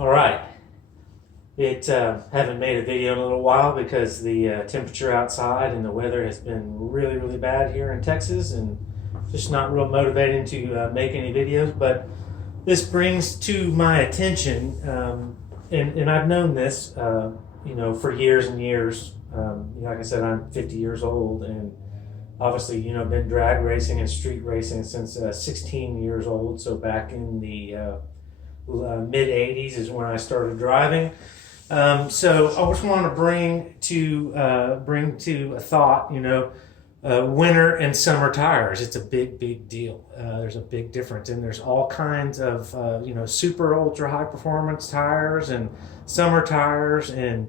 All right. Haven't made a video in a little while because the temperature outside and the weather has been really, really bad here in Texas, and just not real motivating to make any videos. But this brings to my attention, and I've known this, for years and years. Like I said, I'm 50 years old, and obviously, been drag racing and street racing since 16 years old. So back in the mid 80s is when I started driving. So I just want to bring to a thought, winter and summer tires. It's a big deal. There's a big difference, and there's all kinds of super ultra high performance tires and summer tires and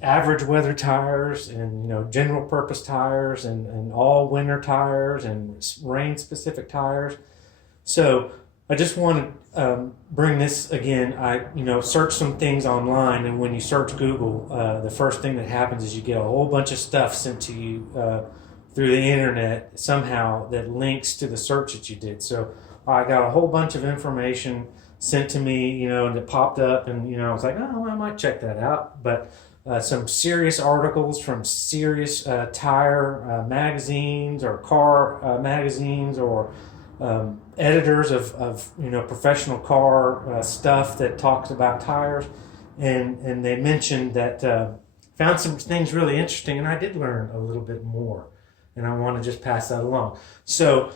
average weather tires and general purpose tires and all winter tires and rain specific tires. So I just want to bring this again. I search some things online, and when you search Google, the first thing that happens is you get a whole bunch of stuff sent to you through the internet somehow that links to the search that you did. So I got a whole bunch of information sent to me, and it popped up, and I was like, oh, I might check that out. But some serious articles from serious tire magazines or car magazines or editors of professional car stuff that talks about tires, and they mentioned that found some things really interesting, and I did learn a little bit more, and I want to just pass that along. So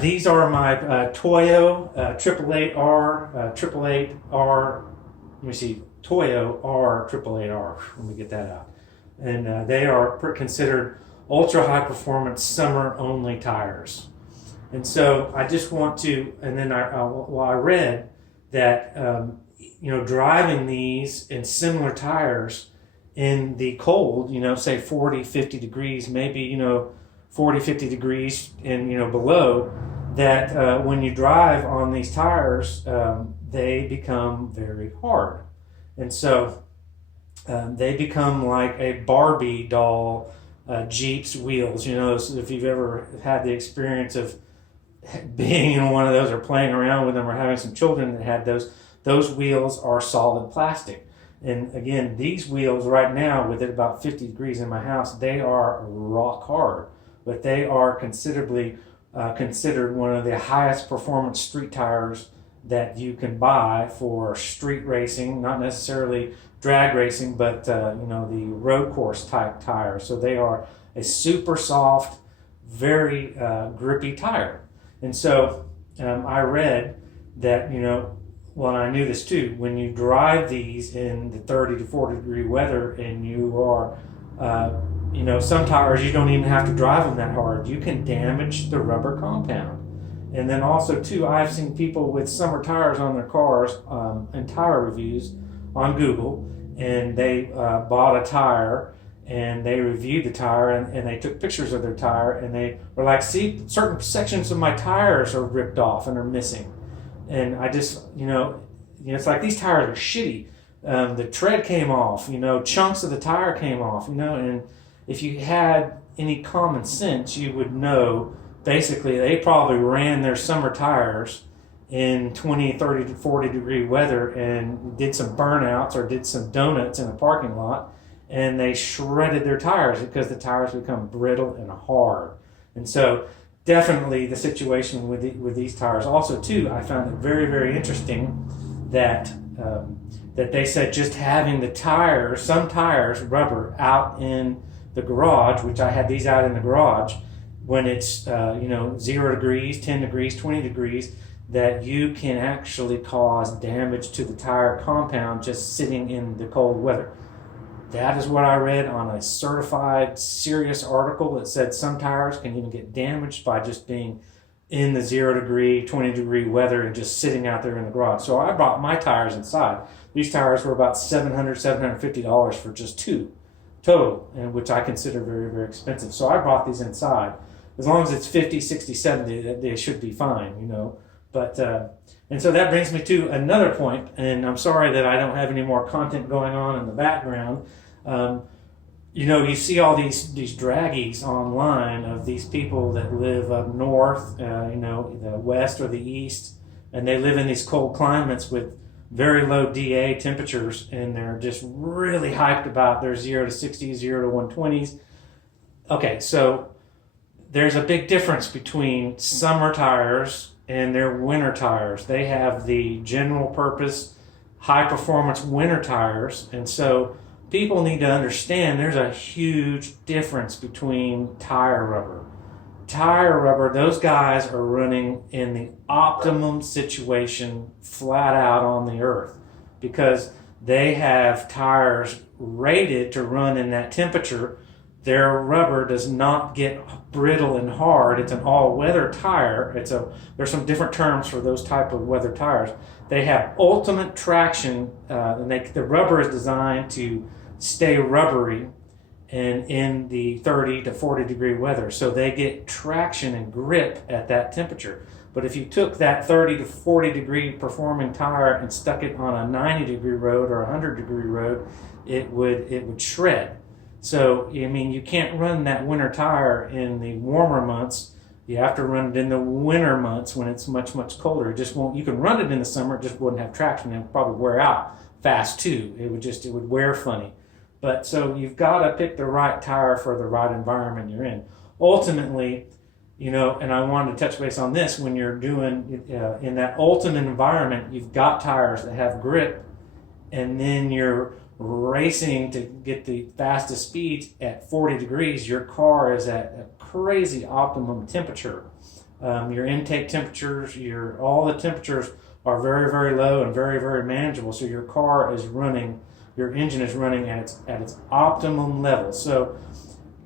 these are my Toyo 888R 888R. Let me see, Toyo R 888R. Let me get that out. And they are considered ultra high performance summer only tires. And so I just want to, and then I read that driving these in similar tires in the cold, say 40, 50 degrees, maybe 40, 50 degrees and below, that when you drive on these tires, they become very hard, and so they become like a Barbie doll Jeep's wheels. So if you've ever had the experience of being in one of those or playing around with them or having some children that had those wheels are solid plastic. And again, these wheels right now, with it about 50 degrees in my house, they are rock hard, but they are considered one of the highest performance street tires that you can buy for street racing, not necessarily drag racing, but the road course type tires. So they are a super soft, very grippy tire. And so I read that, I knew this too, when you drive these in the 30 to 40 degree weather and you are, some tires you don't even have to drive them that hard. You can damage the rubber compound. And then also too, I've seen people with summer tires on their cars and tire reviews on Google, and they bought a tire and they reviewed the tire and they took pictures of their tire, and they were like, see, certain sections of my tires are ripped off and are missing. And I just, it's like these tires are shitty. The tread came off, chunks of the tire came off, and if you had any common sense, you would know basically they probably ran their summer tires in 20, 30 to 40 degree weather and did some burnouts or did some donuts in a parking lot, and they shredded their tires because the tires become brittle and hard. And so definitely the situation with these tires. Also too, I found it very, very interesting that that they said just having the tires, some tires, rubber, out in the garage, which I had these out in the garage, when it's 0 degrees, 10 degrees, 20 degrees, that you can actually cause damage to the tire compound just sitting in the cold weather. That is what I read on a certified, serious article that said some tires can even get damaged by just being in the 0 degree, 20 degree weather and just sitting out there in the garage. So I brought my tires inside. These tires were about $700, $750 for just two total, and which I consider very, very expensive. So I brought these inside. As long as it's 50, 60, 70, they should be fine, But and so that brings me to another point, and I'm sorry that I don't have any more content going on in the background. You see all these draggies online of these people that live up north, the west or the east, and they live in these cold climates with very low DA temperatures, and they're just really hyped about their 0 to 60, 0 to 120s. Okay, so there's a big difference between summer tires and their winter tires. They have the general purpose high performance winter tires, and so people need to understand there's a huge difference between tire rubber. Tire rubber, those guys are running in the optimum situation flat out on the earth because they have tires rated to run in that temperature. Their rubber does not get brittle and hard. It's an all-weather tire. There's some different terms for those type of weather tires. They have ultimate traction, and the rubber is designed to stay rubbery and in the 30 to 40 degree weather. So they get traction and grip at that temperature. But if you took that 30 to 40 degree performing tire and stuck it on a 90 degree road or a 100 degree road, it would shred. So, I mean, you can't run that winter tire in the warmer months. You have to run it in the winter months when it's much, much colder. It just won't, you can run it in the summer, it just wouldn't have traction. It would probably wear out fast too. It would wear funny. But so you've got to pick the right tire for the right environment you're in. Ultimately, you know, and I wanted to touch base on this, when you're doing, in that ultimate environment, you've got tires that have grip, and then you're racing to get the fastest speeds at 40 degrees. Your car is at a crazy optimum temperature. Your intake temperatures, all the temperatures are very, very low and very, very manageable. So your car is running, your engine is running at its optimum level. So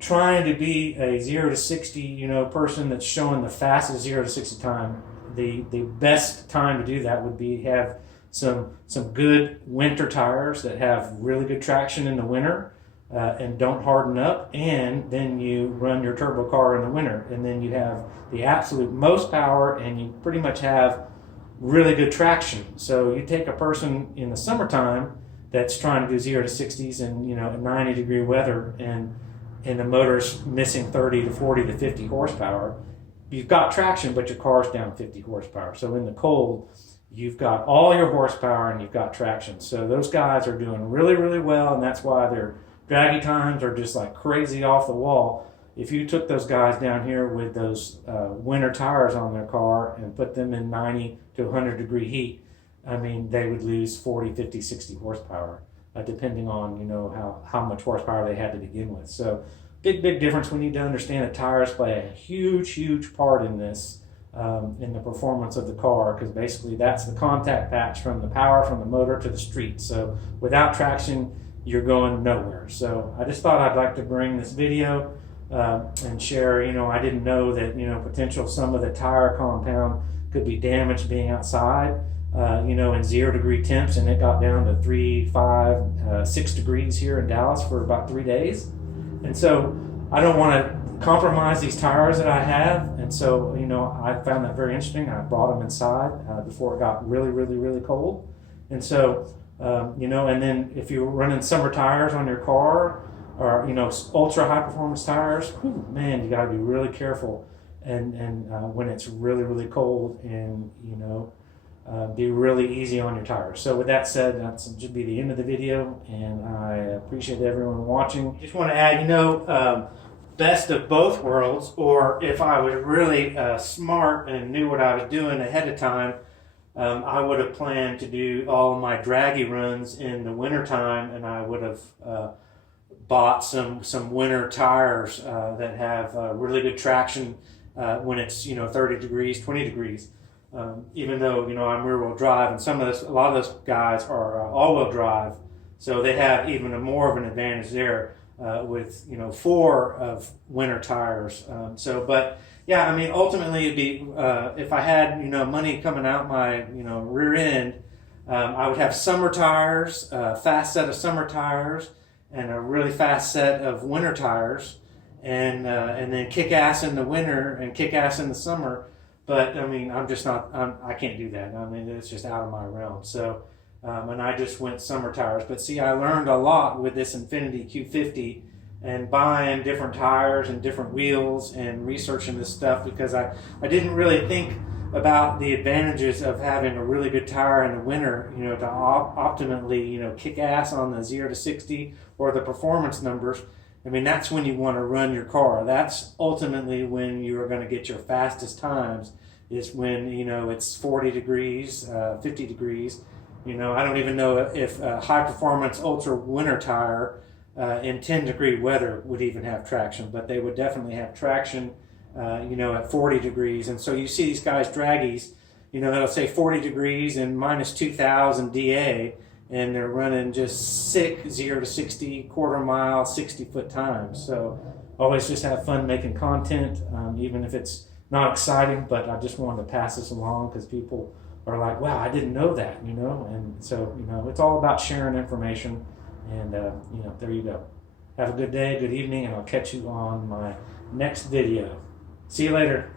trying to be a 0 to 60, you know, person that's showing the fastest 0 to 60 time, the best time to do that would be have some good winter tires that have really good traction in the winter and don't harden up, and then you run your turbo car in the winter, and then you have the absolute most power and you pretty much have really good traction. So you take a person in the summertime that's trying to do 0 to 60s and, you know, 90 degree weather, and the motor's missing 30 to 40 to 50 horsepower. You've got traction, but your car's down 50 horsepower. So in the cold, you've got all your horsepower and you've got traction. So those guys are doing really, really well, and that's why their draggy times are just like crazy off the wall. If you took those guys down here with those winter tires on their car and put them in 90 to 100 degree heat, I mean, they would lose 40, 50, 60 horsepower, depending on, you know, how much horsepower they had to begin with. So big difference. We need to understand that tires play a huge part in this, in the performance of the car, because basically that's the contact patch from the power from the motor to the street. So without traction, you're going nowhere. So I just thought I'd like to bring this video and share, you know, I didn't know that, you know, potential some of the tire compound could be damaged being outside, you know, in 0 degree temps, and it got down to 3, 5, 6 degrees here in Dallas for about 3 days. And so I don't want to compromise these tires that I have, and so, you know, I found that very interesting. I brought them inside before it got really cold. And so, you know, and then if you're running summer tires on your car, or, you know, ultra high performance tires, whew, man, you got to be really careful, and when it's really cold, and, you know, be really easy on your tires. So with that said, that's should be the end of the video, and I appreciate everyone watching. Just want to add, you know, best of both worlds, or if I was really smart and knew what I was doing ahead of time, I would have planned to do all my draggy runs in the winter time, and I would have bought some winter tires that have really good traction when it's, you know, 30 degrees, 20 degrees. Even though, you know, I'm rear-wheel drive, and a lot of those guys are all-wheel drive, so they have even more of an advantage there with, you know, 4 of winter tires. But yeah, I mean, ultimately it'd be if I had, you know, money coming out my, you know, rear end, I would have summer tires, a fast set of summer tires, and a really fast set of winter tires, and then kick ass in the winter and kick ass in the summer. But I mean, I can't do that. I mean, it's just out of my realm. So, and I just went summer tires. But see, I learned a lot with this Infiniti Q50 and buying different tires and different wheels and researching this stuff, because I didn't really think about the advantages of having a really good tire in the winter, you know, to optimally, you know, kick ass on the 0 to 60 or the performance numbers. I mean, that's when you want to run your car. That's ultimately when you are going to get your fastest times, is when, you know, it's 40 degrees, 50 degrees. You know, I don't even know if a high performance ultra winter tire in 10-degree weather would even have traction, but they would definitely have traction, you know, at 40 degrees. And so you see these guys draggies, you know, that'll say 40 degrees and minus 2,000 DA, and they're running just sick 0 to 60 quarter mile, 60-foot times. So always just have fun making content, even if it's not exciting, but I just wanted to pass this along because people are like, wow, I didn't know that, you know. And so, you know, it's all about sharing information. And, you know, there you go. Have a good day, good evening, and I'll catch you on my next video. See you later.